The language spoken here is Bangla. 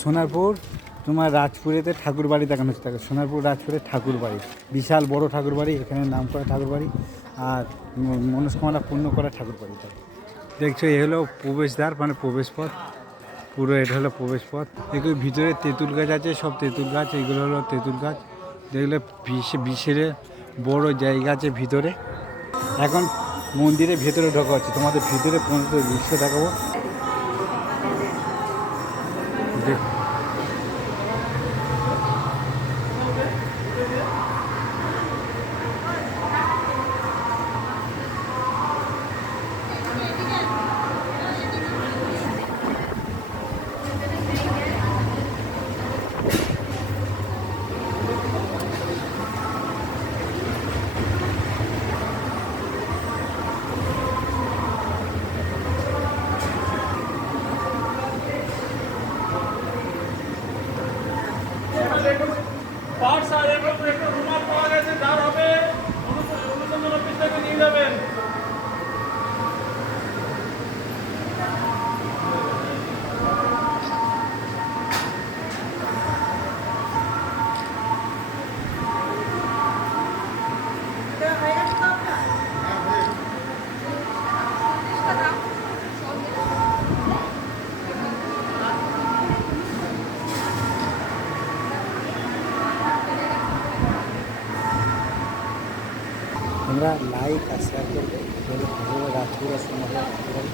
সোনারপুর তোমার রাজপুরেতে ঠাকুর বাড়ি দেখানো হচ্ছে থাকে। সোনারপুর রাজপুরের ঠাকুর বাড়ি, বিশাল বড় ঠাকুর বাড়ি, এখানে নাম করা ঠাকুর বাড়ি আর মনস্কামনা পূর্ণ করা ঠাকুর বাড়ি। দেখছো এ হলো প্রবেশদ্বার, মানে প্রবেশ পথ, পুরো এটা হলো প্রবেশ পথ। এগুলো ভিতরে তেঁতুল গাছ আছে, সব তেঁতুল গাছ, এগুলো হলো তেঁতুল গাছ। দেখলে বিশের বড় জায়গা আছে ভিতরে। এখন মন্দিরের ভেতরে ঢোকা হচ্ছে, তোমাদের ভিতরে পর্যন্ত দৃশ্য দেখাবো। পার্স আর একটা রুমাল পাওয়া গেছে, যার হবে অনুসন্ধান অফিস থেকে নিয়ে যাবেন। তোমরা লাইক আর শেয়ার করবে, রাজপুর আর সোনারপুর লাইক